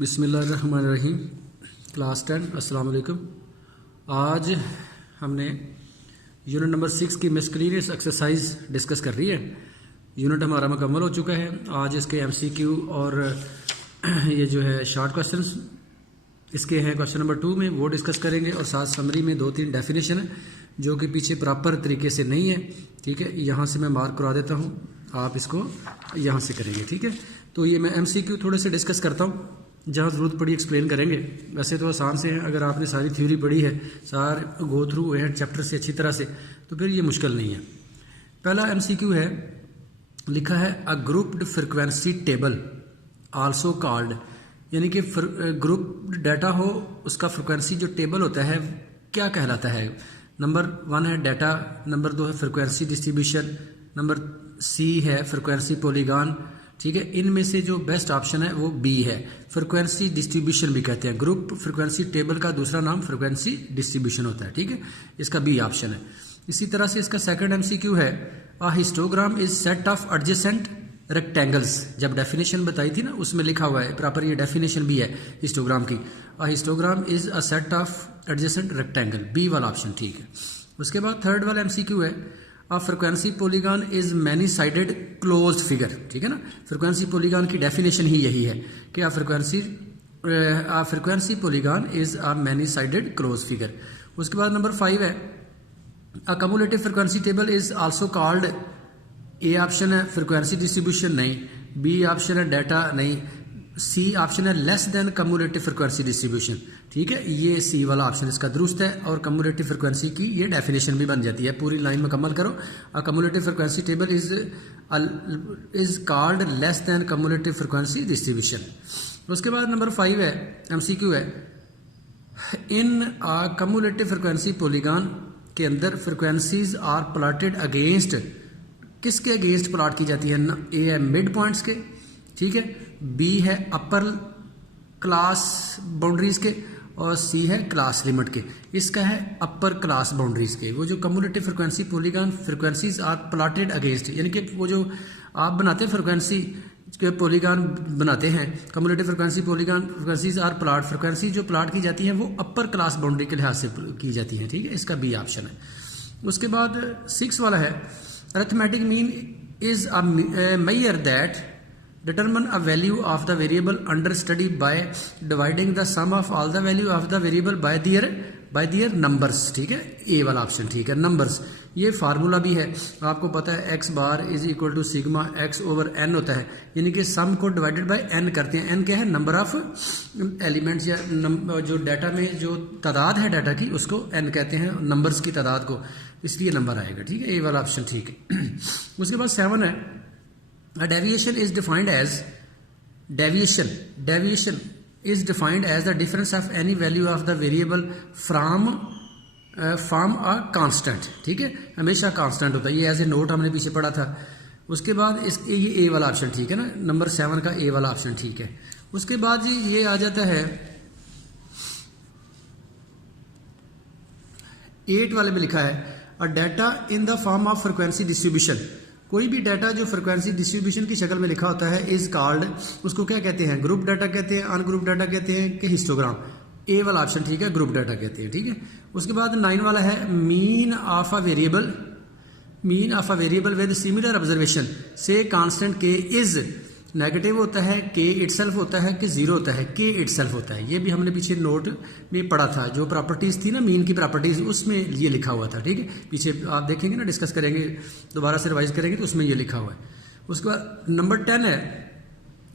बिस्मिल्लाहिर्रहमानिर्रहीम। क्लास 10 अस्सलाम वालेकुम। आज हमने यूनिट नंबर 6 की मिसकलीनियस एक्सरसाइज डिस्कस कर रही है। यूनिट हमारा मुकम्मल हो चुका है। आज इसके एमसीक्यू और ये जो है शॉर्ट क्वेश्चंस इसके हैं क्वेश्चन नंबर 2 में, वो डिस्कस करेंगे और साथ समरी में 2-3 डेफिनेशन है जो कि पीछे प्रॉपर तरीके से नहीं है। ठीक है, यहाँ से मैं मार्क करा देता हूँ, आप इसको यहाँ से करेंगे। ठीक है, तो ये मैं एमसीक्यू थोड़े से डिस्कस करता हूँ, जहाँ ज़रूरत पड़ी एक्सप्लेन करेंगे। वैसे तो आसान से हैं, अगर आपने सारी थ्योरी पढ़ी है, सारे गो थ्रू हुए हैं चैप्टर से अच्छी तरह से, तो फिर ये मुश्किल नहीं है। पहला एमसीक्यू है, लिखा है a grouped frequency table also called, यानी कि ग्रुप डाटा हो, उसका फ्रिक्वेंसी जो टेबल होता है क्या कहलाता है। नंबर 1 है डाटा, नंबर 2 है फ्रिक्वेंसी डिस्ट्रीब्यूशन, नंबर सी है फ्रिक्वेंसी पॉलीगॉन। ठीक है, इनमें से जो बेस्ट ऑप्शन है वो बी है, फ्रिक्वेंसी डिस्ट्रीब्यूशन भी कहते हैं। ग्रुप फ्रिक्वेंसी टेबल का दूसरा नाम फ्रिक्वेंसी डिस्ट्रीब्यूशन होता है। ठीक है, इसका बी ऑप्शन है। इसी तरह से इसका सेकंड एमसीक्यू है, अ histogram is set of adjacent rectangles. जब डेफिनेशन बताई थी ना, उसमें लिखा हुआ है प्रॉपर, ये डेफिनेशन भी है हिस्टोग्राम की। A histogram is a set of adjacent rectangle, B वाला ऑप्शन ठीक है। उसके बाद थर्ड वाला एमसीक्यू है, a frequency polygon is many sided closed figure. ठीक है ना, फ्रिक्वेंसी पॉलीगॉन की डेफिनेशन ही यही है कि a frequency polygon is a many sided closed figure. उसके बाद नंबर 5 है, a cumulative frequency table is also called. A option है फ्रिक्वेंसी डिस्ट्रीब्यूशन, नहीं। बी ऑप्शन है डाटा, नहीं। सी ऑप्शन है less than cumulative frequency distribution. ठीक है, ये सी वाला ऑप्शन इसका दुरुस्त है, और कम्युलेटिव फ्रिक्वेंसी की ये डेफिनेशन भी बन जाती है। पूरी लाइन मुकम्मल करो, a cumulative frequency table is called less than cumulative frequency distribution. उसके बाद नंबर 5 है, एमसीक्यू है, in a cumulative frequency polygon के अंदर फ्रिक्वेंसीज आर प्लॉटेड अगेंस्ट, किसके अगेंस्ट प्लॉट की जाती है। ए है मिड पॉइंट्स के, ठीक है, बी है अपर क्लास बाउंड्रीज के, और सी है क्लास लिमिट के। इसका है अपर क्लास बाउंड्रीज के। वो जो cumulative frequency polygon frequencies are plotted against, यानी कि वो जो आप बनाते हैं फ्रिक्वेंसी के पॉलीगॉन बनाते हैं, cumulative frequency polygon frequencies are plot, frequency जो प्लॉट की जाती है वो अपर क्लास बाउंड्री के लिहाज से की जाती है। ठीक है, इसका बी ऑप्शन है। उसके बाद 6 वाला है, arithmetic mean is a measure that determine a value of the variable under study by dividing the sum of all the value of the variable by their numbers। ठीक है, ए वाला ऑप्शन ठीक है। नंबर्स, ये फार्मूला भी है, आपको पता है x bar is equal to sigma x over n होता है, यानी कि सम को डिवाइडेड बाय एन करते हैं। एन क्या है, नंबर ऑफ एलिमेंट्स, या जो डाटा में जो तादाद है डाटा की, उसको एन कहते हैं, नंबर्स की तादाद को, इसलिए नंबर आएगा। ठीक है, ए वाला ऑप्शन ठीक है। उसके बाद 7 है, a deviation is defined as the difference of any value of the variable from a constant। ठीक है, हमेशा कांस्टेंट होता है, ये एज ए नोट हमने पीछे पढ़ा था। उसके बाद ये ए वाला ऑप्शन ठीक है ना, नंबर 7 का ए वाला ऑप्शन ठीक है। उसके बाद जी ये आ जाता है 8 वाले में लिखा है, अ data in the form of frequency distribution. कोई भी डाटा जो फ्रिक्वेंसी डिस्ट्रीब्यूशन की शक्ल में लिखा होता है इज कॉल्ड, उसको क्या कहते हैं, ग्रुप डाटा कहते हैं, अनग्रुप डाटा कहते हैं कि हिस्टोग्राम। ए वाला ऑप्शन ठीक है, ग्रुप डाटा कहते हैं। ठीक है, उसके बाद 9 वाला है, mean of a variable with similar observation से कांस्टेंट के इज नेगेटिव होता है, के इटसेल्फ होता है कि जीरो होता है, के इटसेल्फ होता है। ये भी हमने पीछे नोट में पढ़ा था, जो प्रॉपर्टीज थी ना मीन की प्रॉपर्टीज, उसमें ये लिखा हुआ था। ठीक है, पीछे आप देखेंगे ना, डिस्कस करेंगे, दोबारा से रिवाइज करेंगे तो उसमें ये लिखा हुआ है। उसके बाद नंबर 10 है,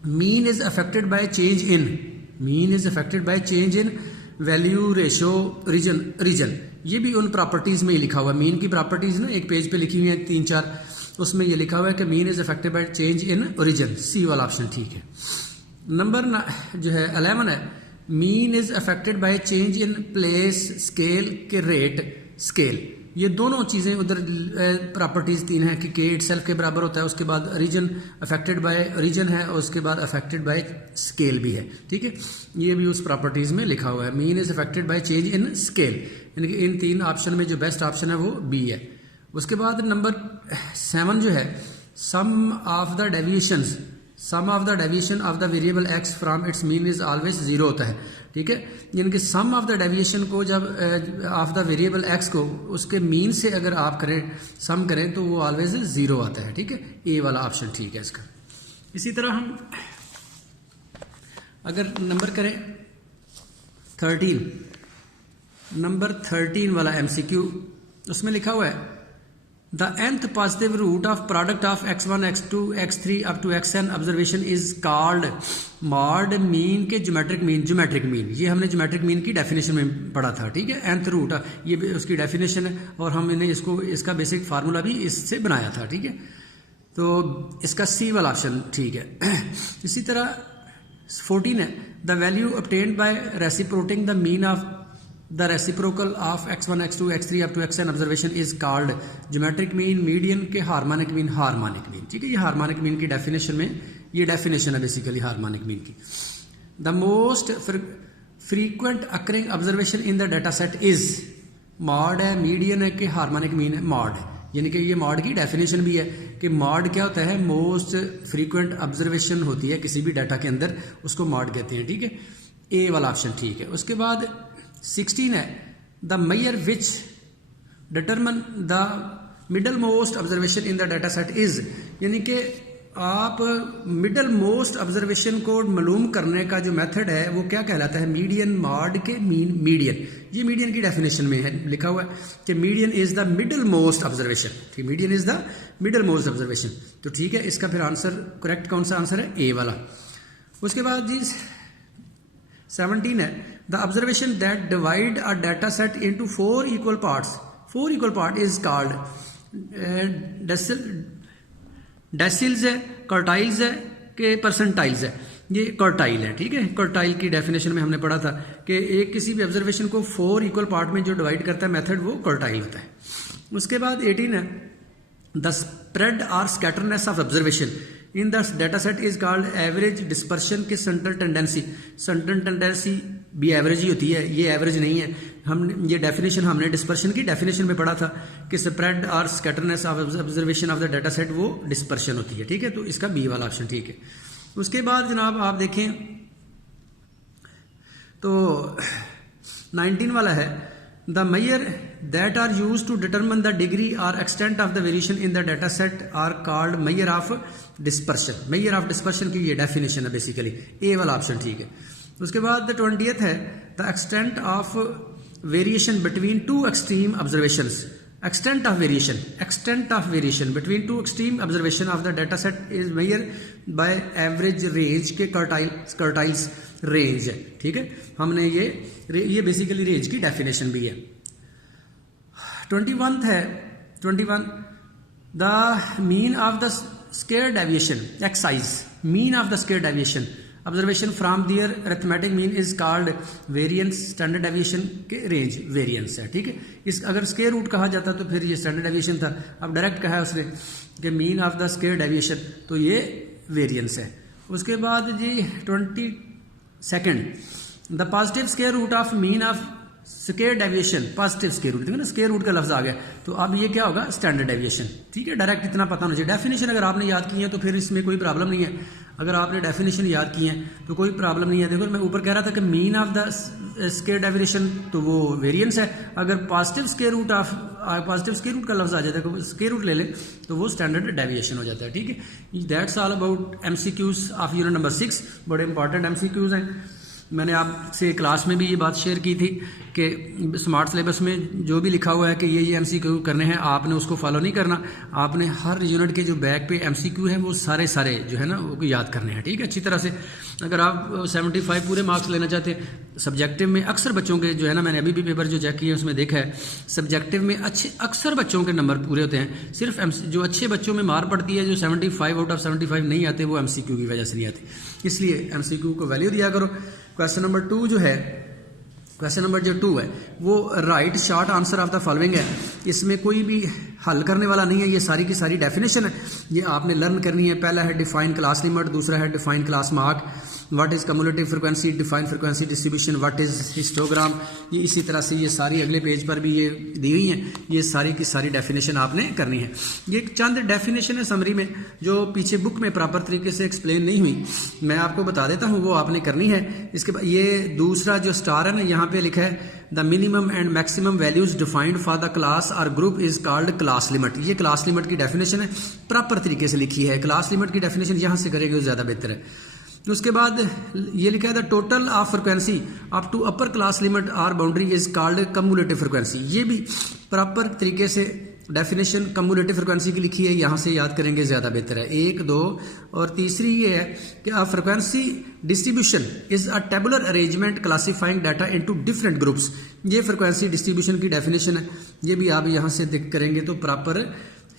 mean is affected by change in value ratio reason. ये भी उन प्रॉपर्टीज में ही लिखा हुआ है। मीन की प्रॉपर्टीज ना एक पेज पे लिखी हुई है 3-4, उसमें ये लिखा हुआ है कि mean is affected by change in origin, C वाला ऑप्शन ठीक है। नंबर जो है 11 है, mean is affected by change in place scale के रेट स्केल। ये दोनों चीजें उधर प्रॉपर्टीज 3 हैं कि के इटसेल्फ के बराबर होता है, उसके बाद रीजन अफेक्टेड बाय रीजन है, और उसके बाद अफेक्टेड बाय स्केल भी है। ठीक है, ये भी उस प्रॉपर्टीज में लिखा हुआ है, mean is affected by change in scale, यानी कि इन 3 ऑप्शन में जो बेस्ट ऑप्शन है वो बी है। उसके बाद नंबर 7 जो है, sum of the deviations sum of the deviation of the variable X from its mean is always zero होता है, ठीक है। यानी कि सम ऑफ द डेविएशन को जब ऑफ द वेरिएबल एक्स को उसके मीन से अगर आप करें, सम करें, तो वो ऑलवेज जीरो आता है, ठीक है। ए वाला ऑप्शन ठीक है इसका। इसी तरह हम अगर नंबर करें 13, नंबर 13 वाला एमसीक्यू, उसमें लिखा हुआ है the nth positive root of product of x1 x2 x3 up to xn observation is called mode mean के ज्योमेट्रिक मीन। ये हमने ज्योमेट्रिक मीन की डेफिनेशन में पढ़ा था, ठीक है। nth रूट ये उसकी डेफिनेशन है और हमने इसका बेसिक फार्मूला भी इससे बनाया था, ठीक है। तो इसका सी वाला ऑप्शन ठीक है। इसी तरह 14 है the value obtained by reciprocating the mean of the reciprocal of x1 x2 x3 up to xn observation is called geometric mean, median के हार्मोनिक मीन, ठीक है। ये हार्मोनिक मीन की डेफिनेशन में ये डेफिनेशन है बेसिकली हार्मोनिक मीन की। The most frequent occurring observation in the data set is mod है, मीडियन है कि हार्मोनिक मीन है, मॉड है। यानी कि ये मॉड की डेफिनेशन भी है कि मॉड क्या होता है, मोस्ट फ्रीक्वेंट ऑब्जर्वेशन होती है किसी भी डाटा के अंदर, उसको मॉड कहते हैं, ठीक है। ए वाला ऑप्शन ठीक है। उसके बाद 16 है the major which determine the middle most observation in the data set is, यानी कि आप मिडल मोस्ट ऑब्जर्वेशन को मालूम करने का जो मेथड है वो क्या कहलाता है, मीडियन, मॉड के मीन, मीडियन। ये मीडियन की डेफिनेशन में है लिखा हुआ है कि median is the middle most observation, ठीक, median is the middle most observation. तो ठीक है, इसका फिर आंसर करेक्ट कौन सा आंसर है, ए वाला। उसके बाद जी 17 है the observation that divide a data set into 4 equal part is called deciles है, क्वार्टाइल्स है कि परसेंटाइल्स है। ये क्वार्टाइल है, ठीक है। क्वार्टाइल की डेफिनेशन में हमने पढ़ा था कि एक किसी भी ऑब्जर्वेशन को 4 इक्वल पार्ट में जो डिवाइड करता है मेथड, वो क्वार्टाइल होता है। उसके बाद 18 है द स्प्रेड और scatterness of observation in the data set is called average dispersion की सेंट्रल टेंडेंसी भी एवरेज ही होती है, ये एवरेज नहीं है। हम ये डेफिनेशन हमने डिस्पर्शन की डेफिनेशन में पढ़ा था कि स्प्रेड और scatterness of observation of the data set वो डिस्पर्शन होती है, ठीक है। तो इसका बी वाला ऑप्शन ठीक है। उसके बाद जनाब आप देखें तो 19 वाला है the measure that are use to determine the degree और extent of the variation in the data set are called measure of dispersion. Measure of dispersion की ये डेफिनेशन है बेसिकली, ए वाला ऑप्शन ठीक है। उसके बाद 20th है the extent of variation between two extreme observations. extent of variation between two extreme observation of the data set is measured by average range के quartiles range है, ठीक है। हमने ये बेसिकली रेंज की डेफिनेशन भी है। 21 है 21 the mean of the square deviation excise, mean of the square deviation observation from their arithmetic mean is called variance, standard deviation के रेंज वेरिएंस है, ठीक है। इस अगर स्क्वायर रूट कहा जाता तो फिर ये स्टैंडर्ड डेविएशन था, अब डायरेक्ट कहा है उसने कि mean of the square deviation, तो ये वेरिएंस है। उसके बाद जी 22nd the positive square root of mean of square deviation, positive square root, देखो ना स्क्वायर रूट का लफ्ज आ गया, तो अब ये क्या होगा, स्टैंडर्ड डेविएशन, ठीक है। डायरेक्ट इतना पता होना चाहिए। डेफिनेशन अगर आपने याद की है तो फिर इसमें कोई प्रॉब्लम नहीं है। अगर आपने डेफिनेशन याद की है तो कोई प्रॉब्लम नहीं है। देखो मैं ऊपर कह रहा था कि mean of the square deviation तो वो वेरिएंस है, अगर पॉजिटिव स्क्वायर रूट का लफ्ज आ जाता है, स्क्वायर रूट ले ले तो वो स्टैंडर्ड डेविएशन हो जाता है, ठीक है। That's all about MCQs of unit number 6। बड़े इंपॉर्टेंट एमसीक्यूज हैं। मैंने आपसे क्लास में भी ये बात शेयर की थी कि स्मार्ट सिलेबस में जो भी लिखा हुआ है कि ये एमसीक्यू करने हैं, आपने उसको फॉलो नहीं करना। आपने हर यूनिट के जो बैक पे एमसीक्यू हैं वो सारे जो है ना वो याद करने हैं, ठीक है, अच्छी तरह से। अगर आप 75 पूरे मार्क्स लेना चाहते हैं सब्जेक्टिव में, अक्सर बच्चों के जो है ना, मैंने अभी भी पेपर जो चेक किए उसमें देखा है सब्जेक्टिव में अक्सर बच्चों के नंबर पूरे होते हैं। सिर्फ जो अच्छे बच्चों में मार पड़ती है, जो 75 आउट ऑफ 75 नहीं आते, वो एमसीक्यू की वजह से नहीं आते। इसलिए एमसीक्यू को वैल्यू दिया करो। क्वेश्चन नंबर 2 जो है, क्वेश्चन नंबर जो 2 है वो right short answer of the following है। इसमें कोई भी हल करने वाला नहीं है, ये सारी की सारी डेफिनेशन है, ये आपने लर्न करनी है। पहला है डिफाइन क्लास लिमिट, दूसरा है define class mark, what is cumulative frequency, define frequency distribution, what is histogram, ये इसी तरह से ये सारी अगले पेज पर भी ये दी हुई हैं। ये सारी की सारी डेफिनेशन आपने करनी है। ये चंद डेफिनेशन है समरी में जो पीछे बुक में प्रॉपर तरीके से एक्सप्लेन नहीं हुई, मैं आपको बता देता हूँ, वो आपने करनी है। इसके बाद ये दूसरा जो स्टार है ना, यहाँ पे लिखा है the minimum and maximum values defined for the class और group is called class limit. ये क्लास लिमिट की डेफिनेशन है, प्रॉपर तरीके से लिखी है। क्लास लिमिट की डेफिनेशन यहाँ से करेंगे वो ज़्यादा बेहतर है। उसके बाद ये लिखा है the total of frequency up to upper class limit are boundary is called cumulative frequency. ये भी प्रॉपर तरीके से डेफिनेशन कम्युलेटिव फ्रिक्वेंसी की लिखी है, यहाँ से याद करेंगे ज़्यादा बेहतर है। 1, 2 और तीसरी ये है कि a frequency distribution is a tabular arrangement classifying data into different groups. ये फ्रिक्वेंसी डिस्ट्रीब्यूशन की डेफिनेशन है, ये भी आप यहाँ से देख करेंगे तो प्रॉपर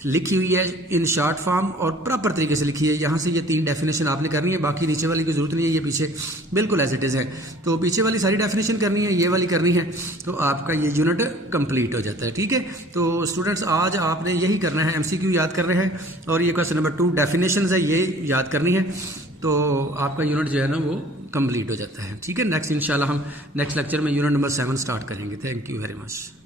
लिखी हुई है इन शॉर्ट फॉर्म और प्रॉपर तरीके से लिखी है। यहाँ से ये 3 डेफिनेशन आपने करनी है, बाकी नीचे वाली की जरूरत नहीं है, ये पीछे बिल्कुल एज इट इज़ है। तो पीछे वाली सारी डेफिनेशन करनी है, ये वाली करनी है, तो आपका ये यूनिट कंप्लीट हो जाता है। ठीक है, तो स्टूडेंट्स आज आपने यही करना है, MCQ याद कर रहे हैं और ये क्वेश्चन नंबर 2 डेफिनेशन है, ये याद करनी है, तो आपका यूनिट जो है ना वो कंप्लीट हो जाता है। ठीक है, नेक्स्ट इंशाल्लाह हम नेक्स्ट लेक्चर में यूनिट नंबर 7 स्टार्ट करेंगे। Thank you very much.